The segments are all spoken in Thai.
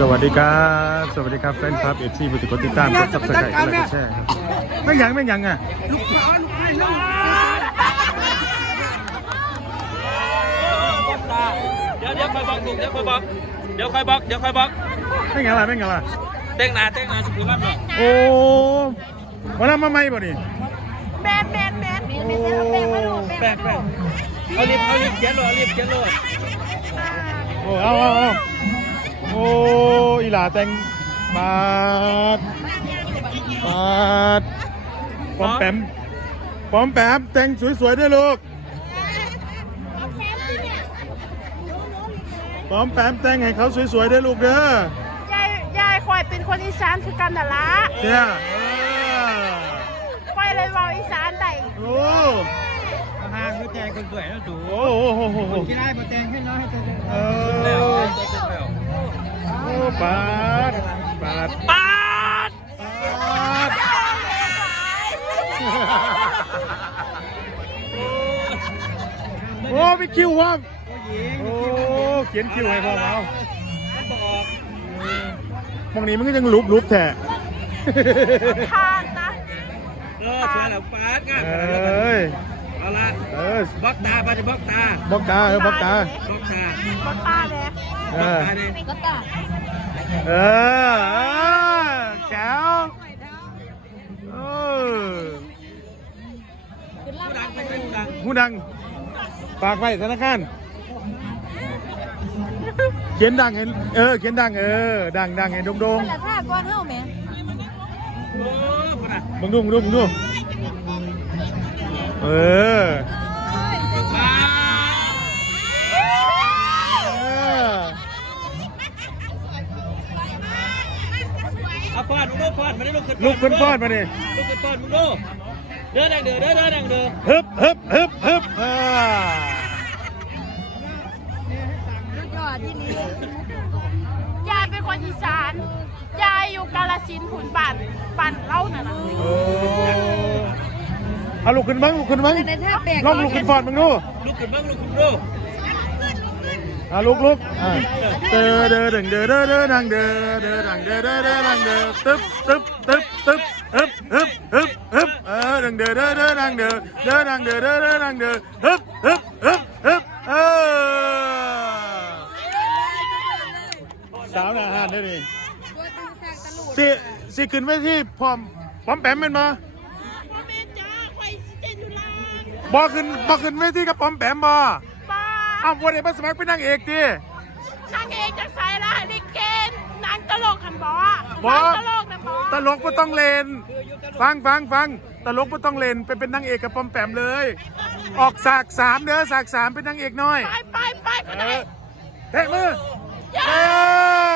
สวัสดีครับ สวัสดีครับแฟนคลับเอชีบุตรกดติดตามกดซับสไครต์กดไลค์กดแชร์ครับไม่หยังไม่หยังอะเดี๋ยวเดี๋ยวคอยบอกลุงเดี๋ยวคอยบอกเดี๋ยวคอยบอกเดี๋ยวคอยบอกไม่หยังล่ะไม่หยังล่ะเต้งหนาเต้งหนาสุขุมรับเลยโอ้มาแล้วมาใหม่บ่นี่แมนแมนแมนแมนเอาแป้งมาดูแปลกแปลกเอารีบเอารีบเขียนเลยเอารีบเขียนเลยโอ้เอาเอาเอา โอ้อีหลาแต่งปาดปาดปอมแปมปอมแปมแต่งสวยๆด้วยลูกปอมแปมแต่งให้เขาสวยๆด้วยลูกเด้อยายยายคอยเป็นคนอีสานคือกันน่ะละเนี่ยเออคอยเลยเว่าอีสานได้โอ้ห่างคือแจงคนสวยแล้วสูโอ้โหโหโหโหที่ได้มาแจงให้น้อยให้เต้นเอแล้วอเต้นแล้วโอ้ ปาดปาดปาดปาดโอ้มีคิวว่ะโอ้เขียนคิวให้พ่อเอาบอกมองนี้มันก็ยังลุบลุบแท้ทานนะเออสวยแล้วปาดง่ายเอ้ย เอาละเออบล็อกตาปาจะบล็อกตาบอกตาเออบอกตาบล็อกตาบนตาเลยเอบล็อกอตาเนี่ยก็ตาเออเออแก้วเออผู้ดังเป็นผู้ดังหูดังฝากไว้ธนาคารเขียนดังเห็นเออเขียนดังเออดังดังเห็นโด่งแต่ถ้าก้อนเท่าแม่โอ้ผู้ดังๆมึงดูมึงดูมึงดูเออ ปาด เออ เอาฟาดมึงดูฟาดมาได้ ลูกขึ้นลูกขึ้นฟอดมาดิลูกขึ้นฟาดมึงดูเดินดังเดือเดินเดินดังเดือฮึบฮึบฮึบฮึบเออยอดที่นี้ยายเป็นคนอีสานยายอยู่กาลสินธุ์ขุนปั่นปั่นเล่าน่ะนะโอ้เอาลูกขึ้นบ้างลูกขึ้นบ้างในท่าแปลกลองลูกขึ้นฟอดมึงดูลูกขึ้นบ้างลูกขึ้นดู อะลุกลุกอะเดอเดอดึงเดอเดอเดอดังเดอเดอดังเดอเดอเดอดังเดอตึ๊บตึ๊บตึ๊บตึ๊บฮึบฮึบฮึบฮึบเออดังเดอเดอเดอดังเดอเดอดังเดอเดอเดอดังเดอฮึบฮึบฮึบฮึบเออสาวหน้าห้านได้ดิสิสิขึ้นไปที่พร้อมพร้อมแปมเป็นมาพ่อแม่จ้าคอยเจนอยู่ลบ่ขึ้นบ่ขึ้นเวทีกับพร้อมแปมบ่ป้า อ้าววันนี้มาสมัครเป็นนางเอกดินางเอกจะใส่ละลิเกนนางตลกคันบอบ่นางตลกนะบอตลกไม่ต้องเล่นฟังฟังฟังตลกไม่ต้องเล่นไปเป็นนางเอกกับปอมแปมเลย ออกสากสามเด้อสากสามเป็นนางเอกน้อยไปไปไปก็เอได้อเตะมือเออ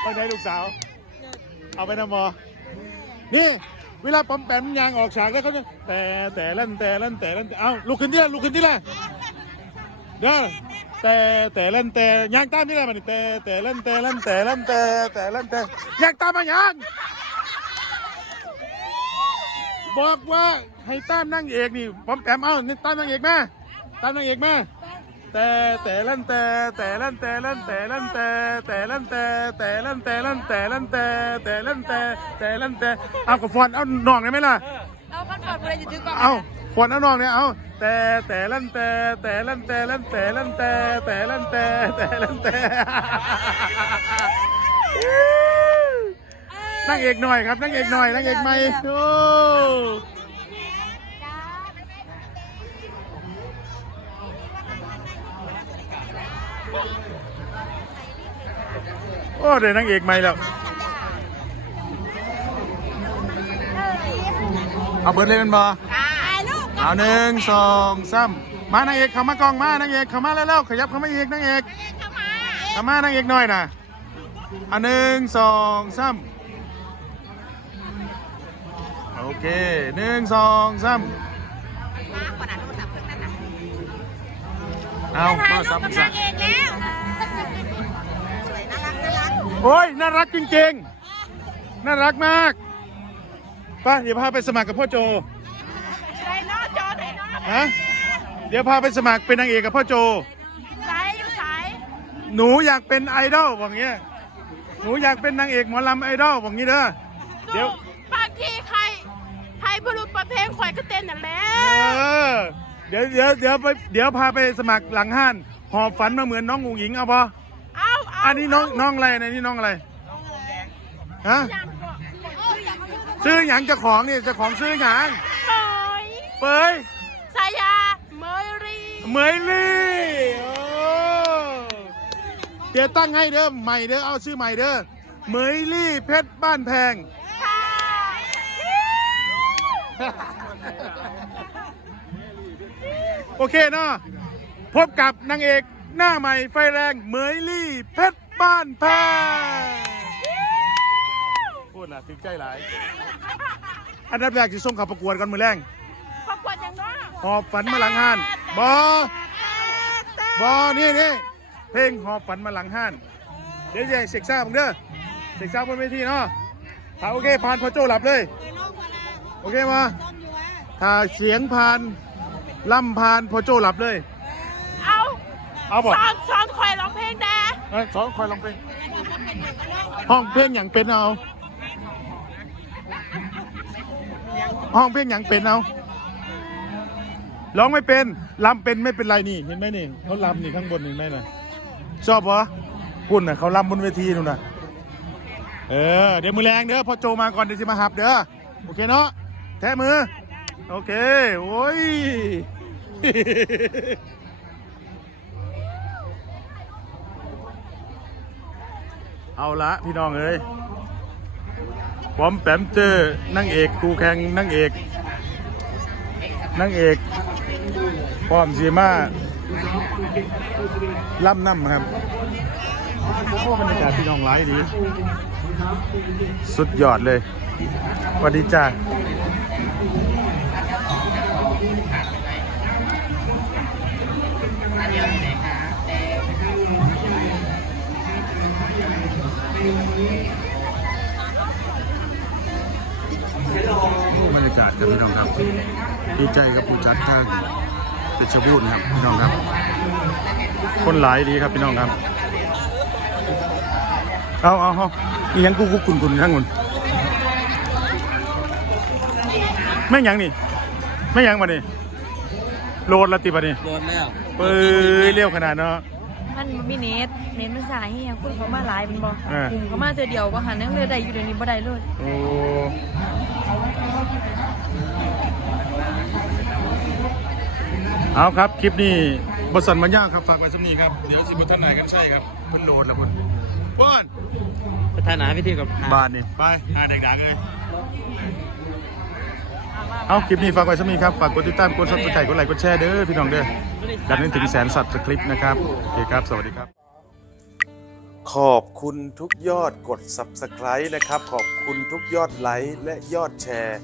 ไปไหนลูกสาว เอาไปนะหมอนี่ เวลาปอมแปมยางออกฉากแล้วเขาจะแต่แต่เล่นแต่เล่นแต่เล่นแต่เอ้าลุกขึ้นที่ละลุกขึ้นที่ละเด้อแต่แต่เล่นแต่ยางตามนี่แหละมันแต่แต่เล่นแต่เล่นแต่เล่นแต่แต่เล่นแต่ยางตามมายางบอกว่าให้ตามนางเอกนี่ปอมแปมเอ้านี่ตามนางเอกมาตามนางเอกมา แต่แต่เล่นแต่แต่เล่นแต่เล่นแต่เล่นแต่แต่เล่นแต่แต่เล่นแต่เล่นแต่เล่นแต่แต่เล่นแต่แต่เล่นแต่เอากับฟอนเอาน้องได้ไหมล่ะเอาขั้นตอนอะไรจะถึงก่อนเอาฝนเอาน้องเนี่ยเอาแต่แต่ลั่นแต่แต่ลั่นแต่ลั่นแต่ลั่นแต่แต่ลั่นแต่แต่ลั่นแต่นั่งเอกหน่อยครับนั่งเอกหน่อยนั่งเอกใหม่โอ้ โอ้เดี๋ยวนั่งเอกใหม่แล้ว เอาเบิร์ดเลยเป็นบออ่าลูกเอาหนึ่งสองสามมานางเอกเข้ามากองมานางเอกเข้ามาแล้วแล้วขยับเข้ามาอีกนางเอกเข้ามาเข้ามานางเอกหน่อยนะเอาหนึ่งสองสามโอเคหนึ่งสองสาม เอาโทรศัพท์กำสั่ลังเองแล้วสวยน่ารักน่ารักโอ้ยน่ารักจริงๆ น่ารักมากไป้าเดี๋ยวพาไปสมัครกับพ่อโจไดโนจอไดโนฮะเดี๋ยวพาไปสมัครเป็นนางเอกกับพ่อโจ สายอยู่สายอหนูอยากเป็นไอดอลบอกเงี้ยหนูอยากเป็นนางเอกหมอลำไอดอลบอกงี้เด้อเดี๋ยว บางทีใคร ใครบรุษประเพลงข่อยก็เต้นนั่นแหละ เออ เดี๋ยวเดี๋ยวเดี๋ยวไปเดี๋ยวพาไปสมัครหลังห้านหอบฝันมาเหมือนน้องอุ๋งหญิงเอาปะเอาเอาอันนี้น้องน้องอะไรนะนี่น้องอะไรฮะอย่างก็ซื้อหยังเจ้าของนี่เจ้าของซื้อหยังเฮ้ยเปยสายาเมยรีเหมยลี่โอ้เดี๋ยวตั้งให้เด้อใหม่เด้อเอาชื่อใหม่เด้อเหมยลี่เพชรบ้านแพง ค่ะ โอเคเนาะพบกับนางเอกหน้าใหม่ไฟแรงเหมยลี่เพชรบ้านแพงพูดละถึงใจหลาย อันดับแรกจะส่งเขับประกวดกันมือแรงประกวดอย่างน้อยหอบฝันมาหลังห้านบอบอนี่นี่เพลงหอบฝันมาหลังห้าน เดี๋ยวจะเซ็กซ่าผมเด้อเซ็กซ่าบนเวทีเนาะถ้าโอเคผ่านพอโจหลับเลย โอเคมาถ้าเสียงผ่าน ล่ำผ่านพอโจหลับเลย เอาเอาบ่สอนสอนข่อยร้องเพลงแด่เอ้ยสองคอยลองเพลงห้องเพลงอย่างเป็นเอาห้องเพลงอย่างเป็นเอาร้องไม่เป็นลำเป็นไม่เป็นไรนี่เห็นไหมนี่เขาลำนี่ข้างบนเห็นไหมน่ะชอบปะคุณน่ะเขาลำบนเวทีนู่นน่ะเออเดี๋ยวมือแรงเด้อพอโจมาก่อนเดี๋ยวจะมาหับเด้อโอเคเนาะแทะมือ โอเค โอ้ย เอาละพี่น้องเอ้ยพร้อมแปมเจอนางเอกคู่แข่งนางเอกนางเอกพร้อมสีมาล่ำน้ำครับโอ้บรรยากาศพี่น้องหลายดี สุดยอดเลยสวัสดีจ้า บรรยากาศครับพี่น้องครับ ดีใจกับผู้จัดทางเพชรบูรณ์ครับพี่น้องครับ คนหลายดีครับพี่น้องครับ เอาเอาเอาอีหยังกูกูกุนกุนทั้งหมดแม่งยังนี่แม่งยังมาเนี่ โหลดละติบะนี่โดนแล้วเปื้ยเร็วขนาดเนาะ มันบ่มีเน็ตเน็ตมันสายเฮียคุณเขามาหลายเป็นบ่เออกลุ่มเขามาเจอเดียวบ่หันยังเลยได้อยู่เดี๋ยวนี้บ่ได้เลยโอ้เอาครับคลิปนี้บทสันมันยากครับฝากไว้สักนี้ครับ เดี๋ยวสิบุท่านไหนกันใช่ครับเพิ่นโหลดแล้วเพิ่นเพิ่นประธานหาพิธีกับบาทนี่ไปหาแดกๆเลย เอาคลิปนี้ฝากไว้สักนี้ครับ ฝากกดติดตาม กดซับสไครต์กดไลค์ กดแชร์เด้อพี่น้องเด้อดันให้ถึงแสนสับสคริปต์นะครับ โอเคครับ สวัสดีครับ ขอบคุณทุกยอดกด Subscribe นะครับ ขอบคุณทุกยอดไลค์และยอดแชร์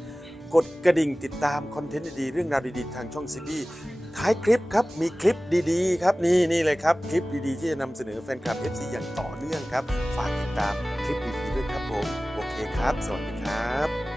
กดกระดิ่งติดตามคอนเทนต์ดีๆเรื่องราวดีๆ ทางช่องซีบีท้ายคลิปครับ มีคลิปดีๆ ครับ นี่นี่เลยครับ คลิปดีๆ ที่จะนำเสนอแฟนคลับ FC อย่างต่อเนื่องครับ ฝากติดตามคลิปดีๆด้วยครับผม โอเคครับ สวัสดีครับ